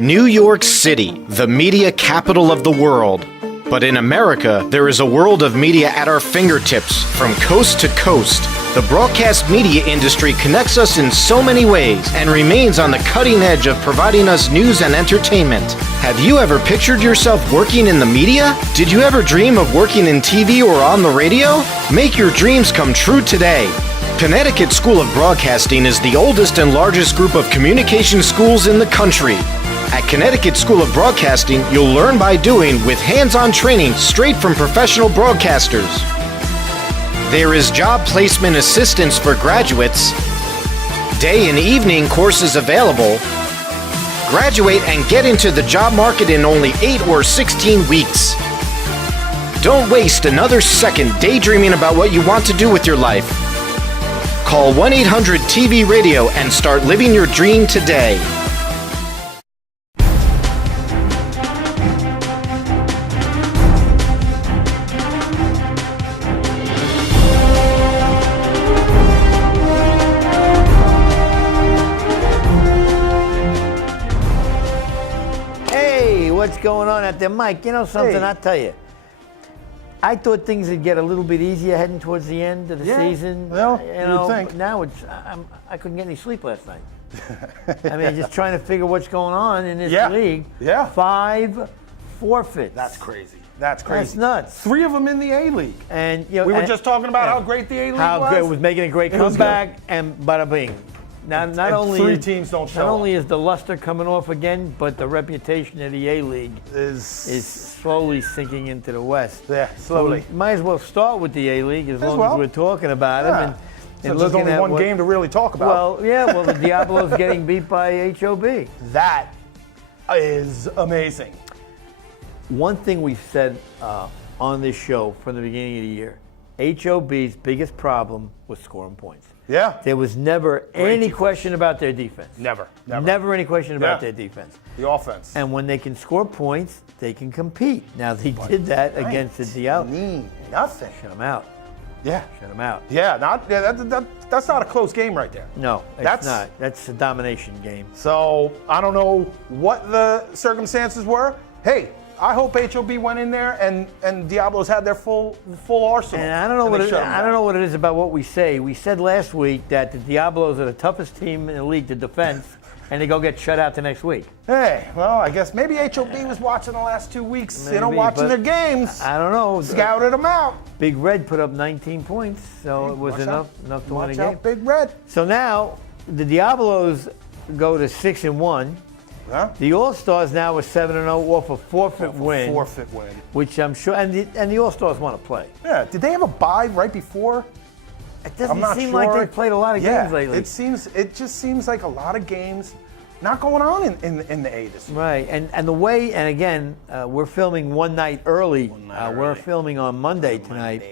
New York City, the media capital of the world. But in America, there is a world of media at our fingertips, from coast to coast. The broadcast media industry connects us in so many ways and remains on the cutting edge of providing us news and entertainment. Have you ever pictured yourself working in the media? Did you ever dream of working in TV or on the radio? Make your dreams come true today. Connecticut School of Broadcasting is the oldest and largest group of communication schools in the country. At Connecticut School of Broadcasting, you'll learn by doing with hands-on training straight from professional broadcasters. There is job placement assistance for graduates, day and evening courses available. Graduate and get into the job market in only 8 or 16 weeks. Don't waste another second daydreaming about what you want to do with your life. Call 1-800-TV-RADIO and start living your dream today. Hey, what's going on out there? Mike, you know something, Hey. I'll tell you. I thought things would get a little bit easier heading towards the end of the season. Well, you you'd know, think. but now I couldn't get any sleep last night. I mean, just trying to figure what's going on in this league. Yeah. 5 forfeits. That's crazy. That's crazy. That's nuts. 3 of them in the A-League. And you know, We were and- just talking about and how great the A-League was. how great it was making a great It was comeback, and bada bing. Now, not and only 3 is- teams don't show Not up. only is the luster coming off again, but the reputation of the A-League is slowly sinking into the West. Yeah, slowly. So we might as well start with the A-League as long well. as we're talking about Yeah. them. So And there's looking only at one what- game to really talk about. Well, yeah, well, the Diablos getting beat by HOB. That is amazing. One thing we've said on this show from the beginning of the year, HOB's biggest problem was scoring points. Yeah. There was never any defense. question about their defense. Never. Never any question about Yeah. their defense. The offense. And when they can score points, they can compete. Now, they did that against the Diablos. Nothing. Shut them out. Yeah. Shut them out. Yeah, that's not a close game right there. No, it's That's- not. That's a domination game. So I don't know what the circumstances were. Hey, I hope HOB went in there and Diablos had their full arsenal. And I don't know what they it, shut 'em I down. don't know what it is about what we say. We said last week that the Diablos are the toughest team in the league to defend, and they go get shut out the next week. Hey, well, I guess maybe HOB was watching the last 2 weeks, Maybe, watching but their games, I don't know. scouted them out. Big Red put up 19 points, so it was Watch enough to win a Watch game. out, Big Red. So now the Diablos go to 6-1. Huh? The All-Stars now are 7-0 off a forfeit win, Forfeit win. which I'm sure, and the All-Stars want to play. Yeah, did they have a bye right before? It I'm doesn't not seem sure. like they've played a lot of games lately. It just seems like a lot of games not going on in the A this week. Right, and the way, and again, we're filming one night early. We're early. filming on Monday tonight.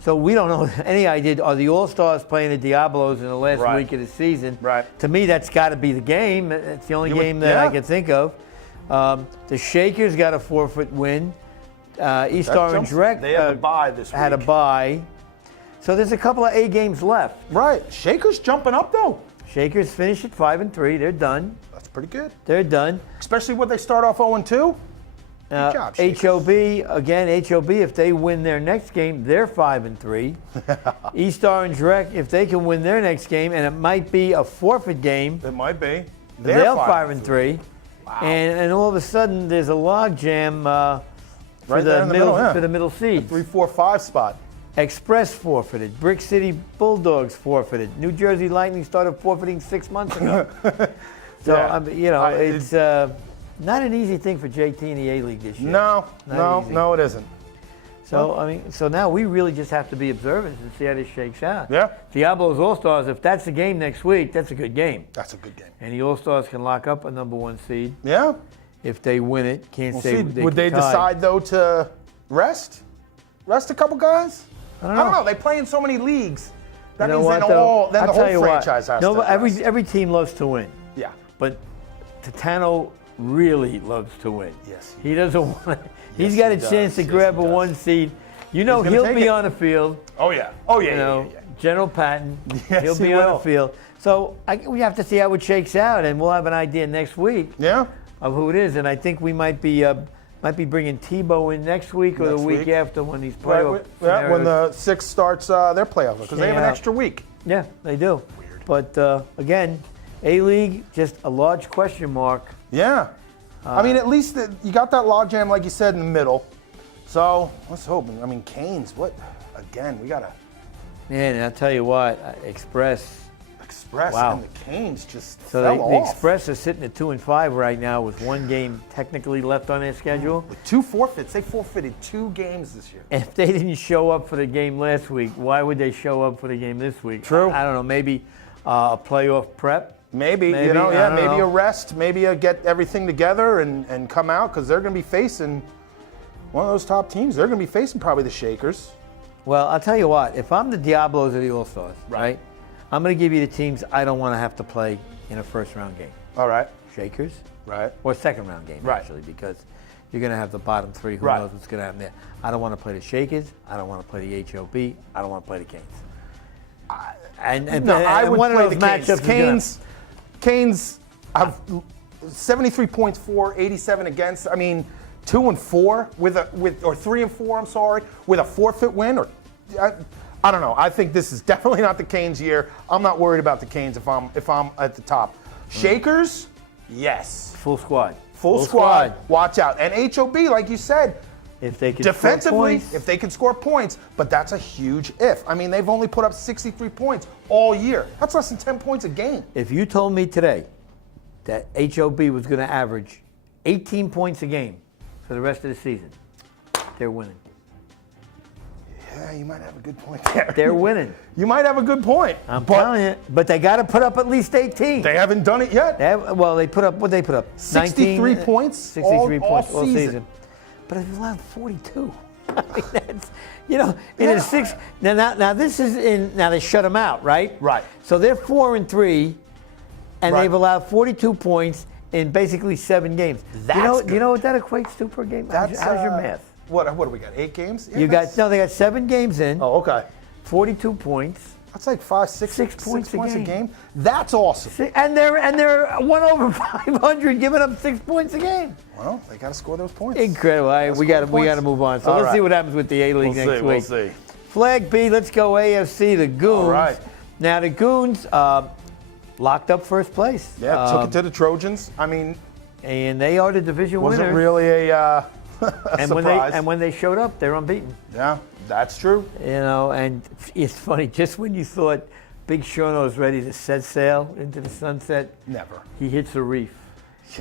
So we don't know any idea. Are the All-Stars playing the Diablos in the last Right. week of the season? Right. To me, that's got to be the game. It's the only You would- game that I yeah. can think of. The Shakers got a forfeit win. East Orange Rec They had a bye this week. had a bye. So there's a couple of A games left. Right. Shakers jumping up though. Shakers finish at 5-3. They're done. That's pretty good. They're done. Especially when they start off 0-2. Good job, Shakers. HOB, again, HOB, if they win their next game, they're 5-3. East Orange Rec, if they can win their next game, and it might be a forfeit game, It might be. they're 5-3. Wow. And all of a sudden, there's a log jam for Right there in the middle, yeah. for the middle seeds. 3, 4, 5 spot. Express forfeited. Brick City Bulldogs forfeited. New Jersey Lightning started forfeiting 6 months ago. So, Yeah. it's not an easy thing for JT in the A-League this year. No, easy. no, it isn't. So, so now we really just have to be observant and see how this shakes out. Yeah. Diablos All-Stars, if that's the game next week, that's a good game. That's a good game. And the All-Stars can lock up a number 1 seed Yeah. if they win it. Can't We'll say see. they Would can they tie. decide though to rest a couple guys? I don't know. They play in so many leagues. That You know means what, then though? the I'll whole tell you what. franchise has No, to but rest. every team loves to win. Yeah. But Titano really loves to win. Yes, He doesn't want. He's Yes, got he a does. chance to Yes, grab he a does. 1 seed. You know gonna he'll take be it. on the field. Oh yeah. Oh yeah. You know, General Patton. Yes, he'll he be on will. the field. So we have to see how it shakes out, and we'll have an idea next week. Yeah. of who it is, and I think we might be bringing Tebow in next week or the week after when these playoff. Yeah, when the 6 starts their playoff, because they have an extra week. Yeah, they do. Weird. But again, A-League, just a large question mark. Yeah. I mean, at least you got that logjam, like you said, in the middle. So let's hope. I mean, Canes, what? Again, we got to. Man, I'll tell you what, Express. Wow. And the Canes just So fell the off. Express is sitting at 2-5 right now with one game technically left on their schedule. With 2 forfeits. They forfeited 2 games this year. If they didn't show up for the game last week, why would they show up for the game this week? True. I don't know, maybe a playoff prep? Maybe I don't maybe know. a rest, maybe get everything together and come out, because they're going to be facing one of those top teams. They're going to be facing probably the Shakers. Well, I'll tell you what, if I'm the Diablos or the All-Stars, right, I'm going to give you the teams I don't want to have to play in a first-round game. All right. Shakers. Right. Or second-round game, Right. actually, because you're going to have the bottom 3. Who Right. knows what's going to happen there? I don't want to play the Shakers. I don't want to play the HOB. I don't want to play the Canes. I would one play of those the matchups Canes. Canes have 73 points for, 87 against. I mean, 2-4 or 3-4. I'm sorry, with a forfeit win. Or I don't know. I think this is definitely not the Canes' year. I'm not worried about the Canes if I'm at the top. Shakers, yes. Full squad. Full squad. Watch out. And HOB, like you said, If they can defensively, score points, if they can score points, but that's a huge if. I mean, they've only put up 63 points all year. That's less than 10 points a game. if you told me today that HOB was going to average 18 points a game for the rest of the season, they're winning. Yeah, you might have a good point there. They're winning. You might have a good point. I'm telling you. But they got to put up at least 18. They haven't done it yet. They put up, what they put up? 63 19, points 63 all points all season. season. But they've allowed 42. I mean, that's, in a 6. Now this is in, now they shut them out, right? Right. So they're 4-3, and Right. they've allowed 42 points in basically 7 games. That's Do you know what that equates to per game? How's your math? What do we got? 8 games? Yeah, They got 7 games in, Oh, okay. 42 points. That's like 6 points a game. That's awesome. And they're 1 over 500, giving up 6 points a game. Well, they got to score those points. Incredible. We got to move on. So All let's right. see what happens with the A-League next week. We'll see. Flag B, let's go AFC, the Goons. All right. Now the Goons locked up first place. Yeah, took it to the Trojans. I mean, and they are the division wasn't winners. really a and surprise. when they showed up, they're unbeaten. Yeah, that's true. And it's funny. Just when you thought Big Sean was ready to set sail into the sunset, Never. he hits a reef.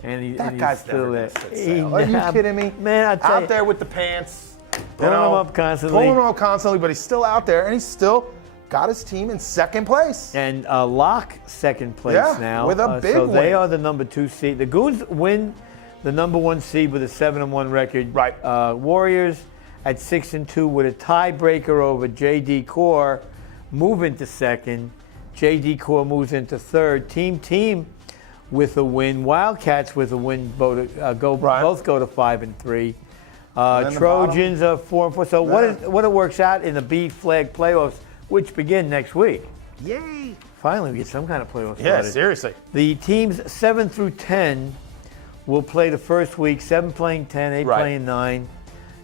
That he's guy's still never there. gonna set sail. Are you kidding me? Man, I tell out you, there with the pants, Pulling them up constantly. but he's still out there, and he's still got his team in second place. And lock second place Yeah, now. with a big so they win. are the number 2 seed. The Goons win the number 1 seed with a 7-1 record. Right. Warriors at 6-2 with a tiebreaker over JD Core move into second. JD Core moves into third. Team with a win. Wildcats with a win both go to 5-3. Trojans are 4-4. So what it works out in the B flag playoffs, which begin next week. Yay! Finally, we get some kind of playoffs. Yeah, started. seriously. The teams 7 through 10 will play the first week. 7 playing 10, 8 Right. playing 9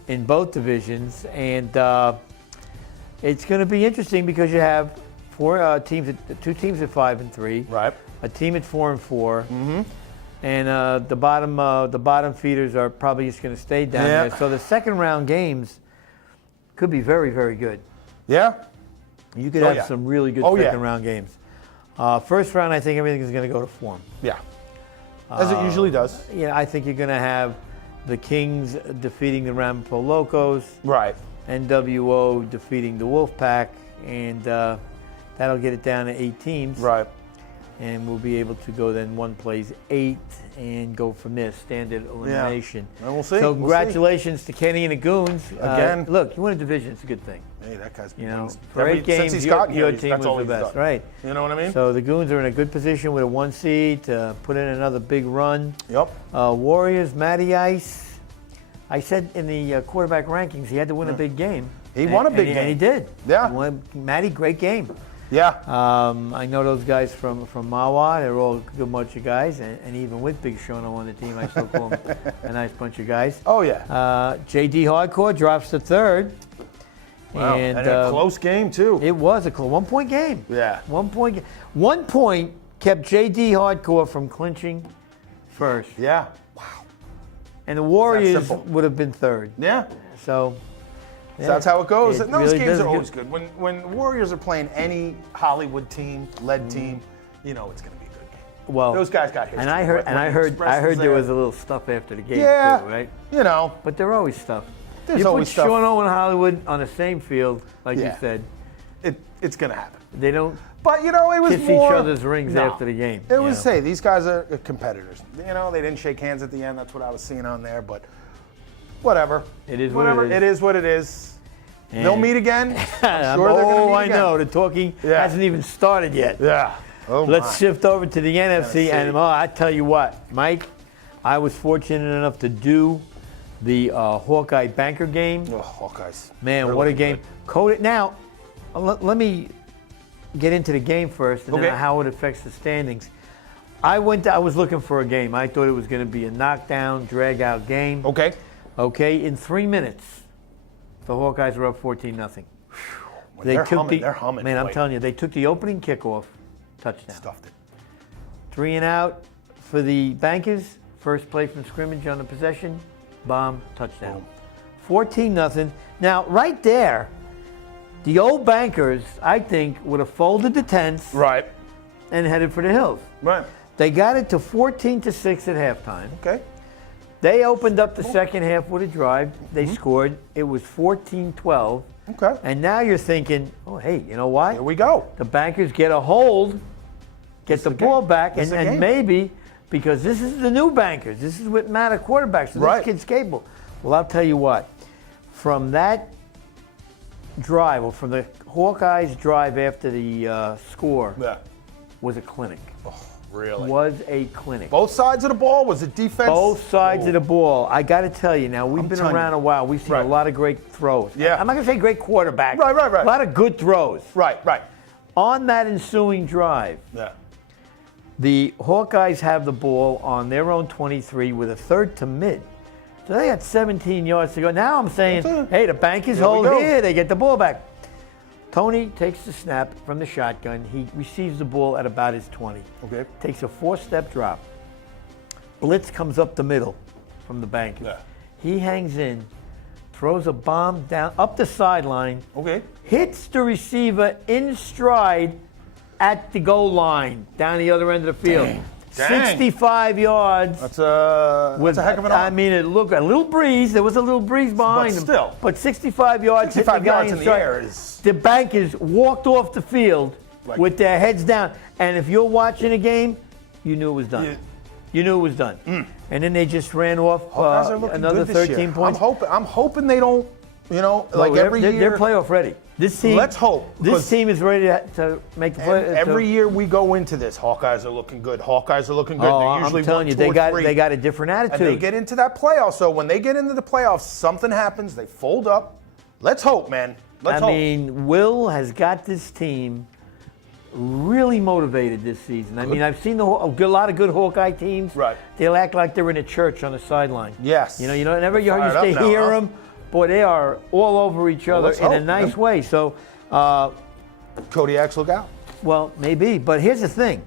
in both divisions, and it's going to be interesting because you have 4 teams, 2 teams at 5-3, Right. a team at 4-4, and the bottom feeders are probably just going to stay down Yeah. there. So the second round games could be very, very good. Yeah. You could Oh, have yeah. some really good Oh, yeah. second round games. First round, I think everything is going to go to form. Yeah. As it usually does. I think you're going to have the Kings defeating the Ramapo Locos, Right. NWO defeating the Wolfpack, and that'll get it down to 8 teams. Right. And we'll be able to go then 1 plays 8 and go from there, standard elimination. And we'll see. So We'll congratulations to Kenny and the Goons. Again. Look, you win a division, it's a good thing. Hey, that guy's been You know, doing this for 8 games, since he's gotten your here. team That's all was the he's best, done. right? You know what I mean? So the Goons are in a good position with a 1 seed to put in another big run. Yep. Warriors, Matty Ice. I said in the quarterback rankings he had to win a big game. He won a big And game. he did. Yeah. Matty, great game. Yeah. I know those guys from Mawa. They're all a good bunch of guys, and even with Big Shono on the team, I still call them a nice bunch of guys. Oh, yeah. JD Hardcore drops to third. Wow. And a close game, too. It was a 1-point game. Yeah. 1 point. 1 point kept JD Hardcore from clinching first. Yeah. And the Warriors simple. would have been third. Yeah. So That's how it goes. It Those really games does are get- always good. When Warriors are playing any Hollywood team, led team, you know it's going to be a good game. Well, Those guys got history. And I heard, When the Express I heard there there was a little stuff after the game Yeah. too, right? You know, But there always stuff. There's you always put stuff. Shono and Hollywood on the same field, like you Yeah. said. it's going to happen. They don't But, you know, it was kiss more... each other's rings No. after the game. It you was, know. hey, these guys are competitors. You know, they didn't shake hands at the end. That's what I was seeing on there. But whatever. It is what Whatever. it is. It is what it is. And- They'll meet again. I'm sure they're going to meet I again. know. The talking Yeah. hasn't even started yet. Yeah. Oh, Let's my. shift over to the NFC. NFC. And I tell you what, Mike, I was fortunate enough to do the Hawkeye Banker game. Oh, Hawkeyes. Man, They're what a looking game. good. Code it now. Let me get into the game first and Okay. then how it affects the standings. I was looking for a game. I thought it was going to be a knockdown, drag-out game. Okay. Okay, in 3 minutes, the Hawkeyes were up 14-0. They're humming. Man, I'm boy. telling you, they took the opening kickoff, touchdown. Stuffed it. 3 and out for the Bankers. First play from scrimmage on the possession, bomb, touchdown. 14-0. Now, right there, the old Bankers, I think, would have folded the tents Right. and headed for the hills. Right. They got it to 14-6 at halftime. Okay. They opened up the second half with a drive. They scored. It was 14-12. Okay. And now you're thinking, oh, hey, you know what? Here we go. The Bankers get a hold, get the the ball game. back, This is the and game. maybe, because this is the new Bankers, this is with Matt at quarterback, so Right. this kid's capable. Well, I'll tell you what, from that drive, or from the Hawkeyes drive after the score, Yeah. was a clinic. Really? Was a clinic. Both sides of the ball? Was it defense? Both sides of the ball. I got to tell you now, we've been telling around you. a while. We've seen Right. a lot of great throws. Yeah. I'm not going to say great quarterback. Right. A lot of good throws. Right. On that ensuing drive, Yeah. the Hawkeyes have the ball on their own 23 with a third to mid. So they got 17 yards to go. Now I'm saying, That's it. hey, the Bankers Here we hold go. here. They get the ball back. Tony takes the snap from the shotgun. He receives the ball at about his 20. Okay. Takes a 4-step drop. Blitz comes up the middle from the Bankers. Yeah. He hangs in, throws a bomb down up the sideline, Okay. hits the receiver in stride at the goal line down the other end of the field. Dang. 65 yards. That's a heck of an I arm. mean, it looked a little breeze. There was a little breeze behind him. still. But 65 yards, hit 65 the guy yards in the stride. air is... The Bankers walked off the field Like- with their heads down. And if you're watching a game, you knew it was done. Yeah. You knew it was done. And then they just ran off Hawkeyes are looking another good this 13 year. points. I'm hoping they don't, like They're- every they're, year. They're playoff ready. This team. Let's hope, This 'cause team is ready to make the play. Every year we go into this, Hawkeyes are looking good. Hawkeyes are looking good. Oh, They're usually I'm telling you, 1, 2, or 3. they got a different And they attitude. get into that playoff. So when they get into the playoffs, something happens. They fold up. Let's hope, man. Let's I hope. mean, Will has got this team really motivated this season. I mean, I've seen a lot of good Hawkeye teams. Right. They'll act like they're in a church on the sideline. Yes. You know, never you Fired used up to now, hear huh? them. Boy, they are all over each other let's in a hope, nice man. way. So, Kodiak's look out. well, maybe. But here's the thing.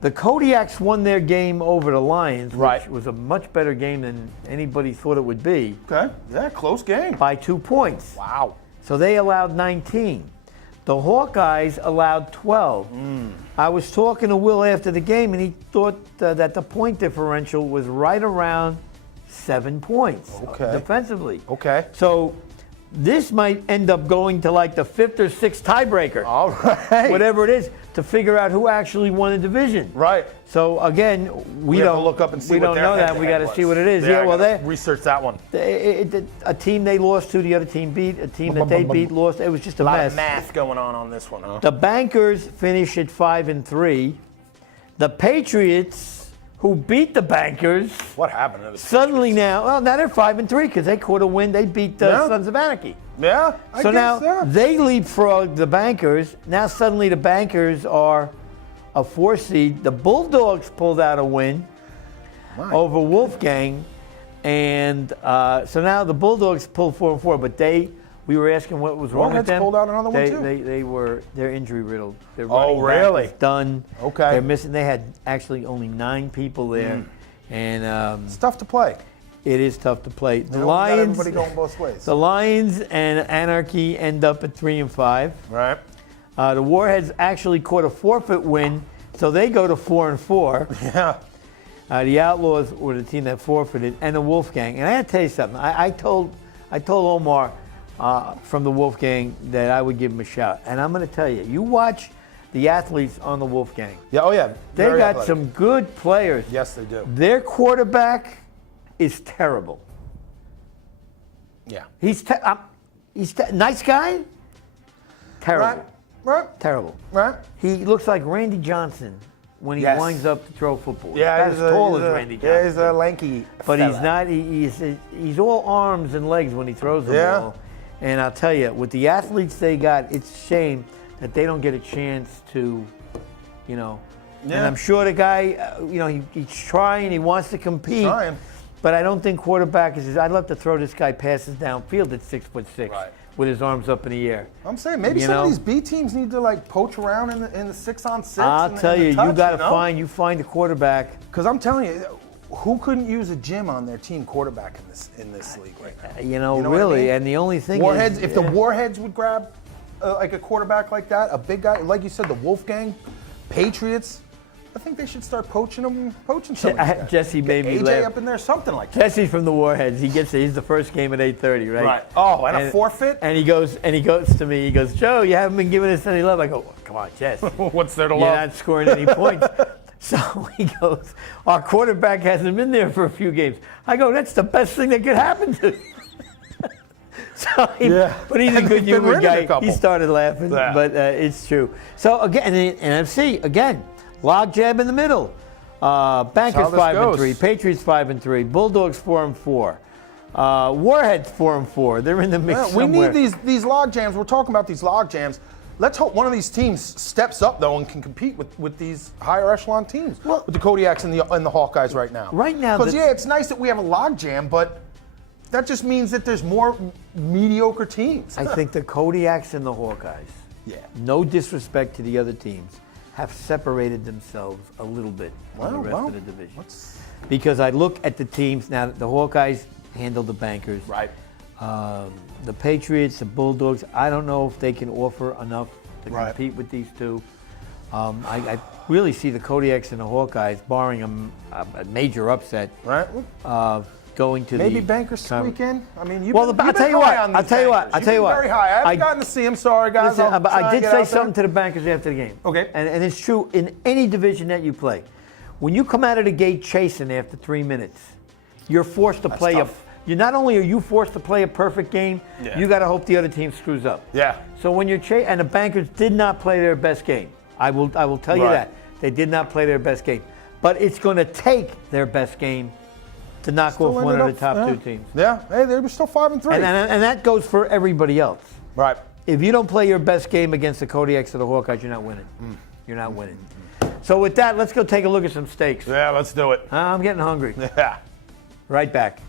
The Kodiaks won their game over the Lions, which Right. was a much better game than anybody thought it would be, Okay. Yeah, close game. by 2 points. Wow. So they allowed 19. The Hawkeyes allowed 12. I was talking to Will after the game, and he thought that the point differential was right around 7 points defensively. Okay. So this might end up going to like the 5th or 6th tiebreaker, All right. whatever it is, to figure out who actually won the division. Right. So again, we have don't to look up and see we what don't their know that. head-to-head We got to was. see what it is. Yeah, I well, gotta they research that one. a team they lost to, the other team beat. A team that they beat lost. It was just a A lot mess. of math going on this one, huh? The Bankers finish at 5-3. The Patriots who beat the Bankers. What happened to the Suddenly Patriots? now they're 5-3 because they caught a win. They beat the Sons of Anarchy. Yeah, I So guess, now yeah. they leapfrogged the Bankers. Now suddenly the Bankers are a 4 seed. The Bulldogs pulled out a win over Wolfgang, and so now the Bulldogs pulled 4-4. But we were asking what was wrong with Warheads them. pulled out another one, too. They're injury riddled. Their Oh, running back really? is done. Okay. They're missing. They had actually only 9 people there, and It's tough to play. it is tough to play. The You know, you got Lions. everybody going both ways. The Lions and Anarchy end up at 3-5. Right. The Warheads actually caught a forfeit win, so they go to 4-4. Yeah. The Outlaws were the team that forfeited, and the Wolfgang. And I got to tell you something. I told Omar from the Wolfgang that I would give him a shout, and I'm going to tell you. You watch the athletes on the Wolfgang. Yeah. Oh yeah. They Very got athletic. some good players. Yes, they do. Their quarterback is terrible. Yeah. He's nice guy. Terrible. Right. Terrible. Right. He looks like Randy Johnson when he Yes. winds up to throw football. Yeah. He's as tall as Randy Johnson. Yeah, he's a lanky. But fella. he's not. He's all arms and legs when he throws the Yeah. ball. And I'll tell you, with the athletes they got, it's a shame that they don't get a chance to, And Yeah. I'm sure the guy, he's trying. He wants to compete. Trying. But I don't think quarterback is. I'd love to throw this guy passes downfield at 6'6", Right. with his arms up in the air. I'm saying maybe You some know? of these B teams need to like poach around in the 6-on-6. I'll tell you, you got to find a quarterback. Because I'm telling you, who couldn't use a gym on their team quarterback in this league right now? know what I really. mean? And the only thing Warheads. is, If the Warheads would grab like a quarterback like that, a big guy, like you said, the Wolfgang, Patriots. I think they should start poaching some of these guys. Jesse made me AJ laugh. up in there, something like that. Jesse's from the Warheads. He's the first game at 8:30, right? Right. Oh, and a forfeit? And he goes to me. He goes, Joe, you haven't been giving us any love. I go, come on, Jess. What's there to You're love? not scoring any points. So he goes, our quarterback hasn't been there for a few games. I go, that's the best thing that could happen to you. But he's a And good they've been human winning a guy. couple. He started laughing, Yeah. but it's true. So again, in NFC, again, log jam in the middle. Bankers That's how this 5-3, goes. Patriots 5-3, Bulldogs 4-4, Warheads 4-4. They're in the mix Yeah, we somewhere. need these log jams. We're talking about these log jams. Let's hope one of these teams steps up though and can compete with these higher echelon teams. Well- with the Kodiaks and the Hawkeyes right now. Right now, because the- it's nice that we have a log jam, but that just means that there's more mediocre teams. I think the Kodiaks and the Hawkeyes, no disrespect to the other teams, have separated themselves a little bit from the rest of the division. Because I look at the teams, now the Hawkeyes handle the Bankers. Right. The Patriots, the Bulldogs, I don't know if they can offer enough to Right. compete with these two. I really see the Kodiaks and the Hawkeyes, barring a major upset, Right. going to Maybe the Bankers squeak in. I mean, you've Well, been, I'll you've tell been you high what, on these I'll tell you what, Bankers. I'll tell you You've been what. Very high. I haven't I- gotten to see them. Sorry, guys. Listen, I'll but try I and did get say out there. something to the Bankers after the game. Okay. And it's true in any division that you play. When you come out of the gate chasing after 3 minutes, you're forced to play tough. not only are you forced to play a perfect game, you got to hope the other team screws up. Yeah. So when you're and the Bankers did not play their best game. I will tell you Right. that. They did not play their best game. But it's going to take their best game to knock Still off one ended of the up- top yeah. 2 teams. Yeah. Hey, they were still 5-3. And that goes for everybody else. Right. If you don't play your best game against the Kodiaks or the Hawkeyes, you're not winning. You're not winning. So with that, let's go take a look at some steaks. Yeah, let's do it. I'm getting hungry. Yeah. Right back.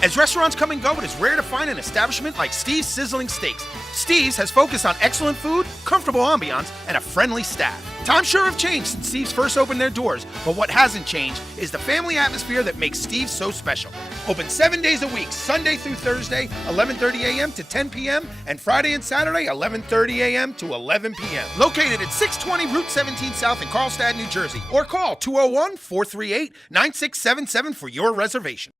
As restaurants come and go, it is rare to find an establishment like Steve's Sizzling Steaks. Steve's has focused on excellent food, comfortable ambiance, and a friendly staff. Times sure have changed since Steve's first opened their doors, but what hasn't changed is the family atmosphere that makes Steve's so special. Open 7 days a week, Sunday through Thursday, 11:30 a.m. to 10 p.m., and Friday and Saturday, 11:30 a.m. to 11 p.m. Located at 620 Route 17 South in Carlstadt, New Jersey, or call 201-438-9677 for your reservation.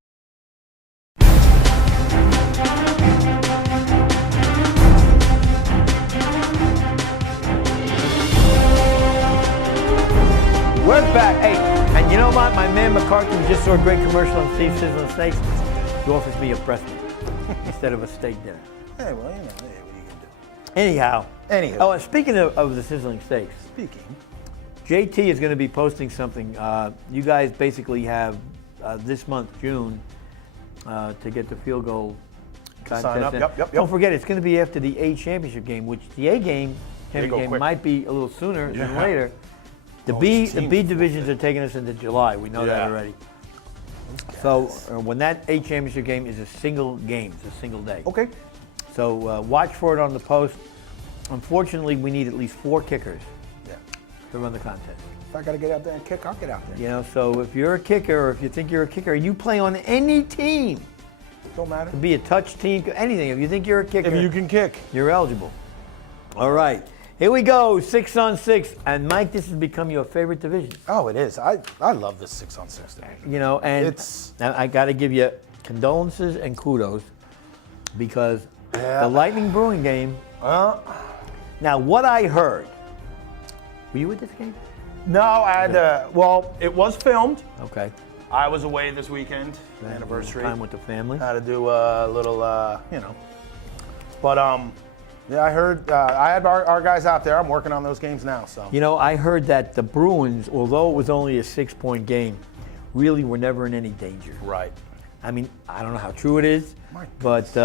We're back. Hey, and you know what? My man McCarthy just saw a great commercial on Steve's Sizzling Steaks. He offers me a breast meat instead of a steak dinner. Hey, well, hey, what are you going to do? Anyhow. Anywho. Oh, and speaking of the sizzling steaks. Speaking. JT is going to be posting something. You guys basically have this month, June, to get the field goal contest. Sign up. in. Yep. Don't forget, it's going to be after the A championship game, which the A game, championship game quick. might be a little sooner than Yeah. later. The Those B teams divisions are taking us into July. We know that Yeah. already. So when that A championship game is a single game, it's a single day. Okay. So watch for it on the post. Unfortunately, we need at least 4 kickers Yeah. to run the contest. If I got to get out there and kick, I'll get out there. You know, so if you're a kicker, or if you think you're a kicker, and you play on any team, Don't matter. be a touch team, anything. If you think you're a kicker, If you can kick. you're eligible. All right, here we go, 6-on-6, and Mike, this has become your favorite division. Oh, it is. I love this 6-on-6 thing. You know, and It's- now I got to give you condolences and kudos because the Lightning Brewing game. Now, what I heard. Were you at this game? No, I had well, it was filmed. Okay. I was away this weekend, anniversary. Time with the family. Had to do a little, But, yeah, I heard, I had our guys out there. I'm working on those games now, so. You know, I heard that the Bruins, although it was only a 6-point game, really were never in any danger. Right. I mean, I don't know how true it is, My but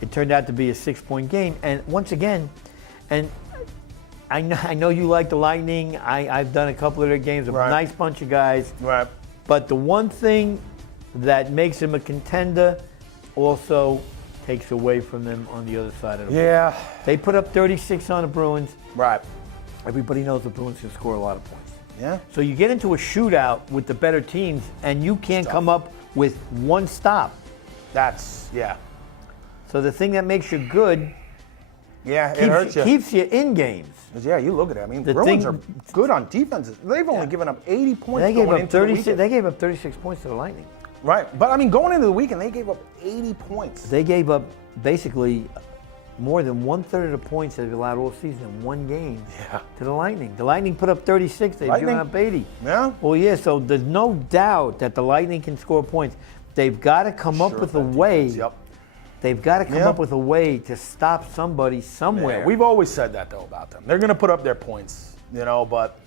it turned out to be a 6-point game. And once again, and I know you like the Lightning. I've done a couple of their games, a Right. nice bunch of guys. Right. But the one thing that makes them a contender also takes away from them on the other side of the ball. Yeah. They put up 36 on the Bruins. Right. Everybody knows the Bruins can score a lot of points. Yeah. So you get into a shootout with the better teams, and you can't come up with one stop. Yeah. So the thing that makes you good Yeah, it hurts you. keeps you in games. Yeah, you look at it. I mean, The Bruins thing- are good on defense. They've only given up 80 points They gave going up into the 36. weekend. They gave up 36 points to the Lightning. Right. But, I mean, going into the weekend, they gave up 80 points. They gave up basically more than 1/3 of the points they've allowed all season in one game to the Lightning. The Lightning put up 36. They've given Lightning? up 80. Yeah. Well, yeah. So there's no doubt that the Lightning can score points. They've got to come up with a way. Yep. They've got to come Yeah. up with a way to stop somebody somewhere. Yeah, we've always said that, though, about them. They're going to put up their points, but.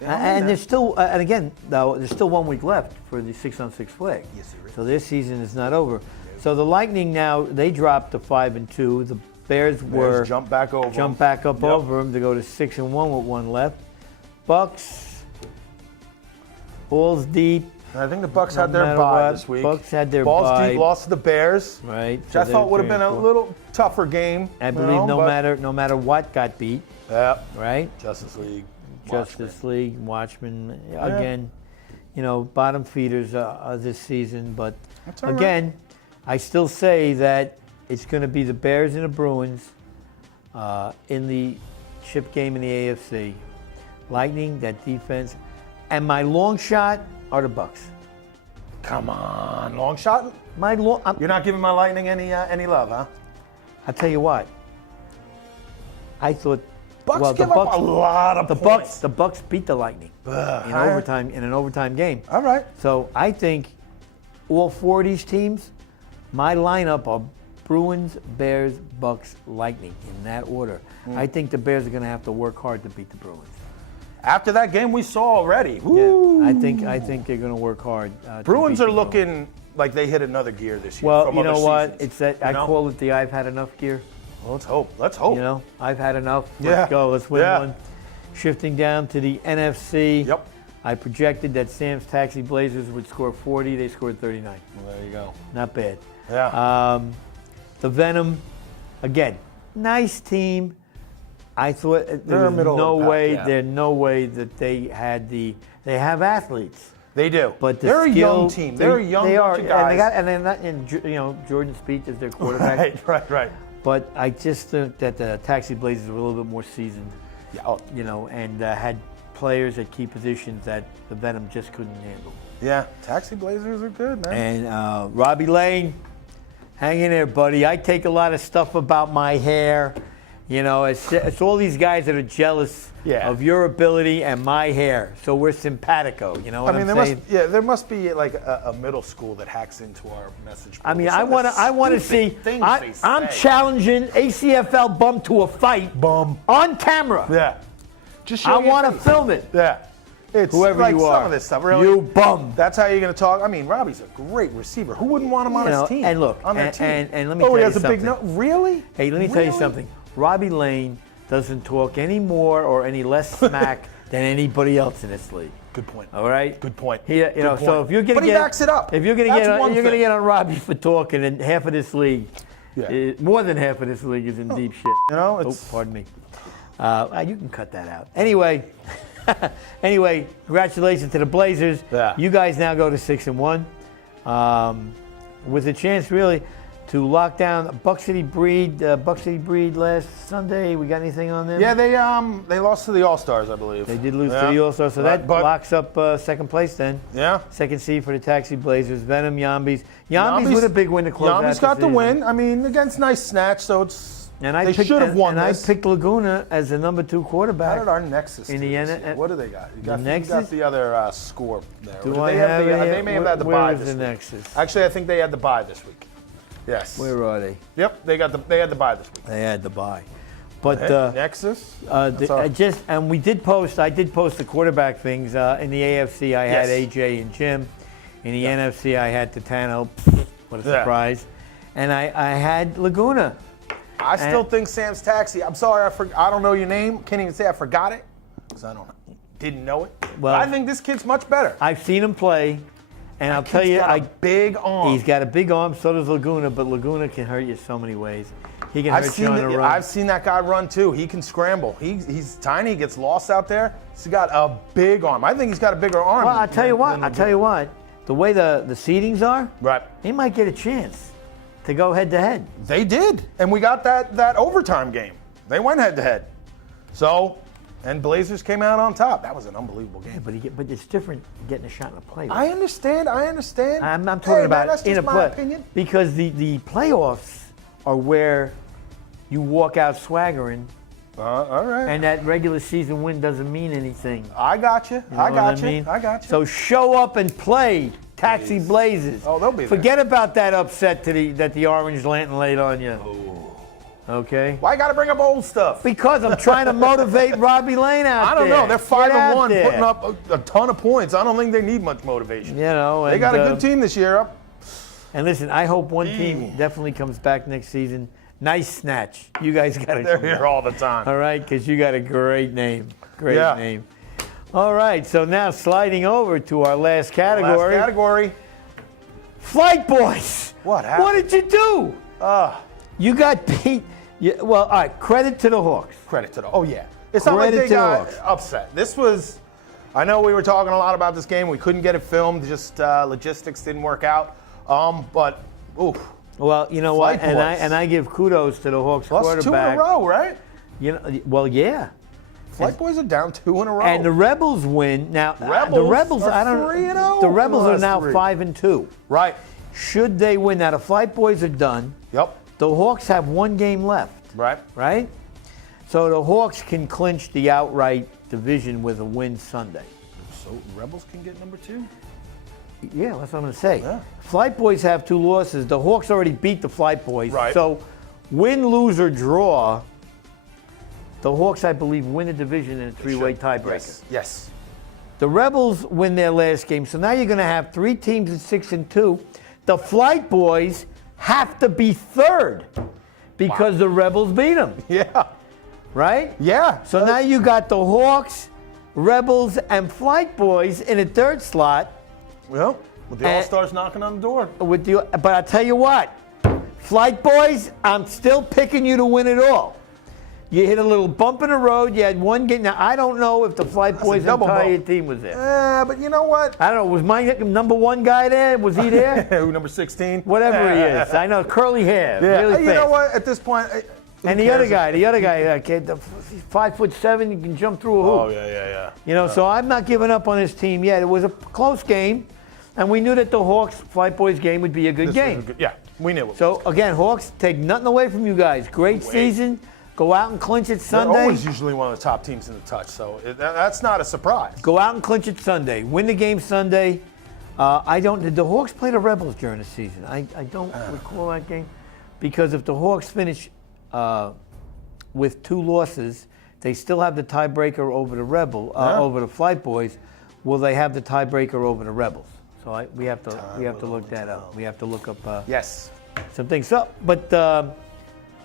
And there's still, and again, though, there's still 1 week left for the 6-on-6 flag. Yes, there is. So their season is not over. So the Lightning now, they dropped to 5-2. The Bears were jump back over. jump back up Yep. over them to go to 6-1 with 1 left. Bucks, balls deep. I think the Bucks No had their matter bye what, this week. Bucks had their Balls bye. deep, lost to the Bears, Right. which I thought would have been a little tougher game. I believe no matter what got beat, Yeah. right? Justice League. Justice League, Watchmen, again, bottom feeders this season. But That's all right. again, I still say that it's going to be the Bears and the Bruins in the chip game in the AFC. Lightning, that defense. And my long shot are the Bucks. Come on, long shot. You're not giving my Lightning any love, huh? I'll tell you what. I thought Bucks give up a lot of points. The Bucks beat the Lightning in an overtime game. All right. So I think all 4 of these teams, my lineup are Bruins, Bears, Bucks, Lightning in that order. I think the Bears are going to have to work hard to beat the Bruins. After that game we saw already. Yeah, I think they're going to work hard. Bruins are looking like they hit another gear this year. Well, from you other know what? seasons. It's that I call it the I've had enough gear. Well, let's hope. Let's hope. You know, I've had enough. Yeah. Let's go. Let's win Yeah. one. Shifting down to the NFC. Yep. I projected that Sam's Taxi Blazers would score 40. They scored 39. Well, there you go. Not bad. Yeah. The Venom, again, nice team. I thought They're there was middle no of the pack, way. yeah. There's no way that they have athletes. They do. But they're a young skill- team. They're a young they are, bunch of guys. and they're not. And Jordan Spieth is their quarterback. Right. But I just think that the Taxi Blazers were a little bit more seasoned. Yeah. And had players at key positions that the Venom just couldn't handle. Yeah. Taxi Blazers are good, man. And Robbie Lane, hang in there, buddy. I take a lot of stuff about my hair. You know, it's all these guys that are jealous Yeah. of your ability and my hair. So we're simpatico. You know what I mean, I'm saying? there must be like a middle school that hacks into our message board. I mean, with I some of the want to see. stupid things they I'm say. challenging ACFL bum to a fight. Bum. On camera. Yeah. Just I show your want to face. film it. Yeah. It's Whoever like you some are. of this stuff. Really. You bum. That's how you're going to talk. I mean, Robbie's a great receiver. Who wouldn't want him on You know, his team? and look, on their and- team. and let me oh, tell he you has a big something. Really? Hey, let me tell you Really? something. Robbie Lane doesn't talk any more or any less smack than anybody else in this league. Good point. All right. Good point. He, you know, Good so point. if you're gonna But he get, backs it up. If you're gonna That's get, one you're gonna thing. get on Robbie for talking, and half of this league, Yeah. more than half of this league is in deep shit. You know, Oh, it's pardon me. You can cut that out. Anyway, congratulations to the Blazers. Yeah. You guys now go to 6-1, with a chance really to lock down Buck City Breed. Buck City Breed last Sunday. We got anything on them? yeah. They lost to the All Stars, I believe. They did lose Yeah. to the All-Star, so that But- locks up second place then. Yeah. Second seed for the Taxi Blazers. Venom, Yambies. Yambies with a big win to close out Yambi's the got the season. win. I mean, against Nice Snatch, so it's. And I they picked, should have won and this. I picked Laguna as the number 2 How quarterback. did our Nexus in do the this N- year? What do they got? You got, Nexus? you got the other score there. Do Or I they have the, it? They may have had the Where bye is this the week. Nexus? Actually, I think they had the bye this week. Yes. Where are they? Yep, they had the bye this week. They had the bye. But Nexus. and we did post. I did post the quarterback things in the AFC. I had Yes. AJ and Jim. In the NFC, I had Titano. What a Yeah. surprise! And I had Laguna. I still think Sam's Taxi. I'm sorry, I don't know your name. Can't even say I forgot it because I didn't know it. Well- But I think this kid's much better. I've seen him play, and I'll tell He's you, got a big arm. he's got a big arm. So does Laguna, but Laguna can hurt you so many ways. He can hurt you on the run. I've seen that guy run too. He can scramble. He's tiny. He gets lost out there. He's got a big arm. I think he's got a bigger arm. Well, I'll tell you what. than I'll tell you what. The way the seedings are, Right. he might get a chance to go head to head. They did, and we got that overtime game. They went head to head. So, and Blazers came out on top. That was an unbelievable game. But it's different getting a shot in the playoffs. I understand. I'm talking Hey, about man, that's in just a my play opinion. because the playoffs are where you walk out swaggering, All right. and that regular season win doesn't mean anything. I got you. You know I what got you. mean? I got you. So show up and play, Taxi Blazers. Oh, they'll be there. Forget about that upset that the Orange Lantern laid on you. Okay. Why you got to bring up old stuff? Because I'm trying to motivate Robbie Lane out I don't there. know. They're Get out 5-1, there. putting up a ton of points. I don't think they need much motivation. You know, They got a good team this year. And listen, I hope one team definitely comes back next season. Nice snatch. You guys got to They're come here back. all the time. All right, because you got a great name. Great Yeah. name. All right, so now sliding over to our last category. Last category. Flight Boys. What happened? What did you do? You got beat. Well, all right, credit to the Hawks. Credit to the. Oh yeah. It's not like Credit they to got Hawks. upset. This was. I know we were talking a lot about this game. We couldn't get it filmed. Just logistics didn't work out. But oof. Well, you know what? Flight Boys. And I give kudos to the Hawks Lost 2 in quarterback. a row, right? You know, well, yeah. Flight Boys are down 2 in a row. And the Rebels win now. The Rebels Rebels, are I don't. 3-0 The Rebels in the are now last 3. 5-2. right. Should they win now? The Flight Boys are done. Yep. The Hawks have 1 game left. Right. Right? So the Hawks can clinch the outright division with a win Sunday. So Rebels can get number 2. Yeah, that's what I'm going to say. Yeah. Flight Boys have 2 losses. The Hawks already beat the Flight Boys. Right. So win, lose, or draw, the Hawks, I believe, win the division in a 3-way tiebreaker. Yes. The Rebels win their last game. So now you're going to have 3 teams at 6-2. The Flight Boys have to be third because the Rebels beat them. Yeah. Right? Yeah. So now you got the Hawks, Rebels, and Flight Boys in a third slot. Well, with the And- All-Stars knocking on the door. But I tell you what, Flight Boys, I'm still picking you to win it all. You hit a little bump in the road. You had 1 game. Now I don't know if the Flight Boys double entire bump. team was there. But you know what? I don't know. Was my number 1 guy there? Was he there? Who, number 16? Whatever he is. I know, curly hair. Yeah. Really You know fast. what? At this point. who And the other cares? guy, kid, 5'7", you can jump through a hoop. Oh, yeah. You know, so I'm not giving up on this team yet. It was a close game, and we knew that the Hawks Flight Boys game would be a good This game. was a good- yeah, we knew it. So again, Hawks take nothing away from you guys. Great season. Go out and clinch it They're Sunday. always usually one of the top teams in the touch, so that's not a surprise. Go out and clinch it Sunday. Win the game Sunday. Did the Hawks play the Rebels during the season? I don't recall that game. Because if the Hawks finish with 2 losses, they still have the tiebreaker over the over the Flight Boys. Will they have the tiebreaker over the Rebels? So we have to look that up. We have to look up Yes. some things.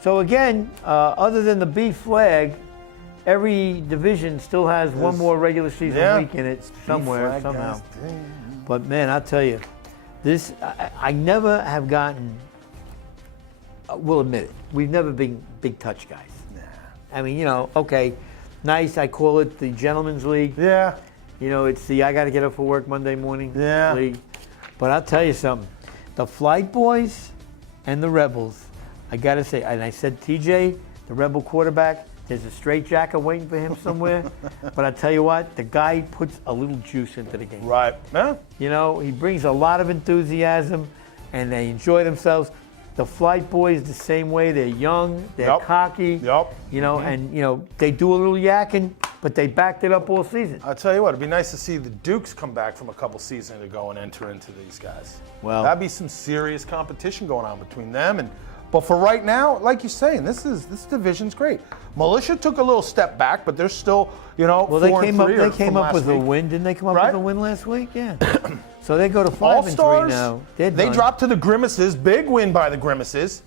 So again, other than the B flag, every division still has one more regular season week in it somewhere, somehow. But man, I'll tell you, I never have gotten, we'll admit it, we've never been big touch guys. I mean, okay, nice, I call it the Gentleman's League. Yeah. It's the I got to get up for work Monday morning league. But I'll tell you something, the Flight Boys and the Rebels, I got to say, and I said TJ, the Rebel quarterback, there's a straitjacket waiting for him somewhere. But I tell you what, the guy puts a little juice into the game. Right. Yeah. He brings a lot of enthusiasm, and they enjoy themselves. The Flight Boys the same way. They're young, they're cocky. Yep. And they do a little yakking, but they backed it up all season. I'll tell you what, it'd be nice to see the Dukes come back from a couple seasons ago and enter into these guys. Well, that'd be some serious competition going on between them. But for right now, like you're saying, this division's great. Militia took a little step back, but they're still, well, 4 they and came up. 3 They came up with week. a win. Didn't they come up Right? with a win last week? Yeah. So they go to 5-3 All-Stars, now. they dropped to the Grimaces. Big win by the Grimaces.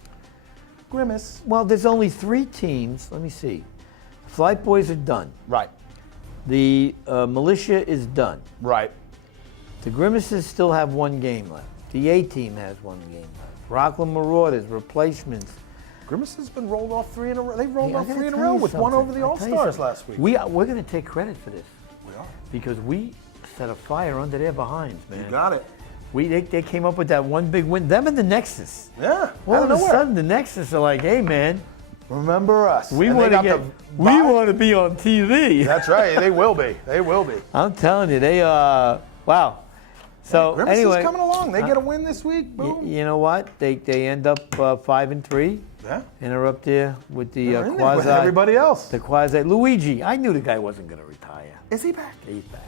Grimace. Well, there's only 3 teams. Let me see. Flight Boys are done. Right. The Militia is done. Right. The Grimaces still have 1 game left. The A team has 1 game left. Rockland Marauders, replacements. Grimace has been rolled off 3 in a row. They rolled Hey, I off gotta 3 in a tell row you with one something. over the I'll tell you All-Stars something. last week. We're going to take credit for this. We are. Because we set a fire under their behinds, man. You got it. They came up with that 1 big win. Them and the Nexus. Yeah. All out of a nowhere. sudden, the Nexus are like, hey, man, Remember us. we And they want to got get, the we vibe. want to be on TV. That's right. They will be. They will be. I'm telling you, they wow. So Grimace anyway, is coming along. They get a win this week. Boom. you know what? They end up 5-3, Yeah. and are up there with the They're in there with quasi. everybody else. The quasi Luigi. I knew the guy wasn't going to retire. Is he back? He's back.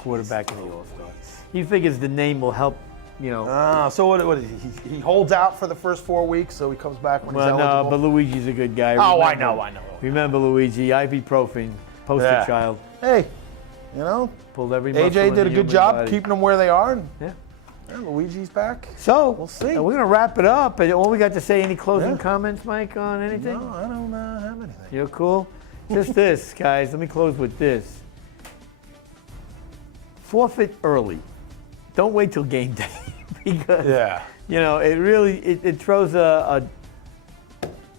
Quarterback in the All-Star. He figures the name will help. So what is he holds out for the first 4 weeks, so he comes back when he's Well, eligible? no, but Luigi's a good guy. Oh, I Remember- know. Remember Luigi, ibuprofen, poster Yeah. child, Hey, pulled every muscle AJ in did the a good human job body. keeping them where they are. And, Yeah. Luigi's back. So We'll see. We're gonna wrap it up. And all we got to say, any closing Yeah. comments, Mike, on anything? No, I don't have anything. You're cool. Just this, guys. Let me close with this. Forfeit early. Don't wait till game day because Yeah. it really it throws a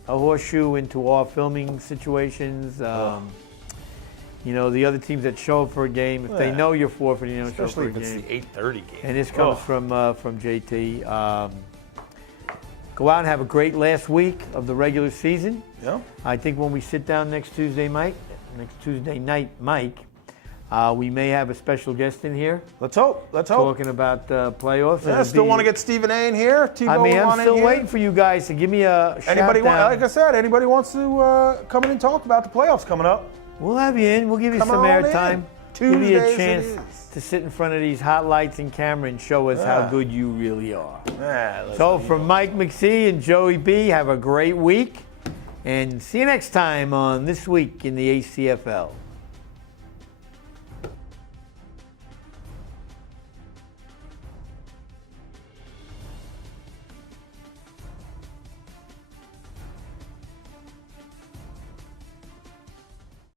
horseshoe into our filming situations. The other teams that show up for a game, if they Yeah. know you're forfeiting, you don't show up for Especially a if it's game. the 8:30 game. And this comes from JT. Go out and have a great last week of the regular season. Yeah. I think when we sit down next Tuesday night, Mike, we may have a special guest in here Let's hope. talking about playoffs. Yeah, still want to get Stephen A in here. T-Bone I'm on in still here. waiting for you guys to give me a Anybody shout like I said, anybody wants to come in and talk about the playoffs coming up? We'll have you in. We'll give you Come some on airtime. in. Give you Tuesdays a it chance is. to sit in front of these hot lights and camera and show us how Yeah. good you really are. Yeah, So from Mike McSee and Joey B, have a great week. And see you next time on This Week in the ACFL.